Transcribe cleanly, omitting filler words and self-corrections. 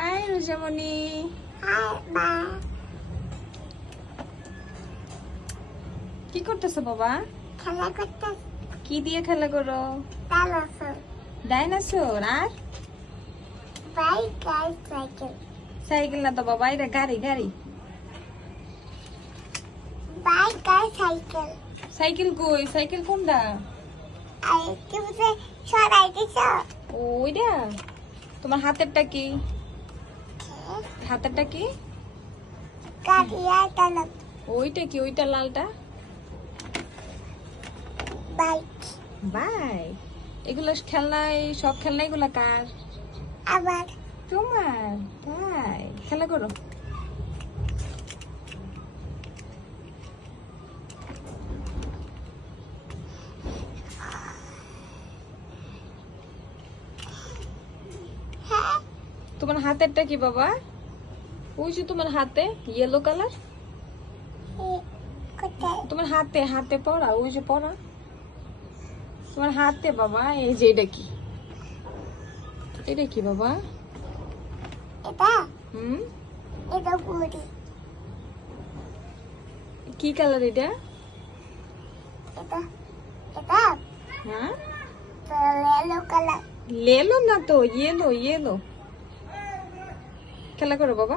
High Rojamoni. কি করতেছো বাবা? খেলা করতেছি। কি দিয়ে খেলা করো? ডাইনোসর। ডাইনোসর আর বাইক আর সাইকেল। সাইকেল না তো বাবা, এটা গাড়ি গাড়ি। বাইক আর সাইকেল। সাইকেল কই? সাইকেল কোনটা? আর তুমি যে সরাই দিছ। ওইটা তোমার হাতেরটা কি? হাতেরটা কি? গাড়ি আর ডাইনোসর। ওইটা কি? ওইটা লালটা বাইক। বাই। এগুলো খেলনাই, সব খেলনা এগুলা কার? আবার তোমার। তাই খেলা করো। হ্যাঁ তোমার হাতেরটা কি বাবা? ওই যে তোমার হাতে ইয়েলো কালার। কোথায়? তোমার হাতে হাতে পড়া, ওই যে পড়া তোমার হাতে বাবা। এই যে এটা কি? এটা কি বাবা? এটা হুম, এটা বুড়ি। কি কালার এটা? এটা এটা হ্যাঁ, ইয়েলো কালার। লেলো না তো, ইয়েলো ইয়েলো। খেলা করো বাবা।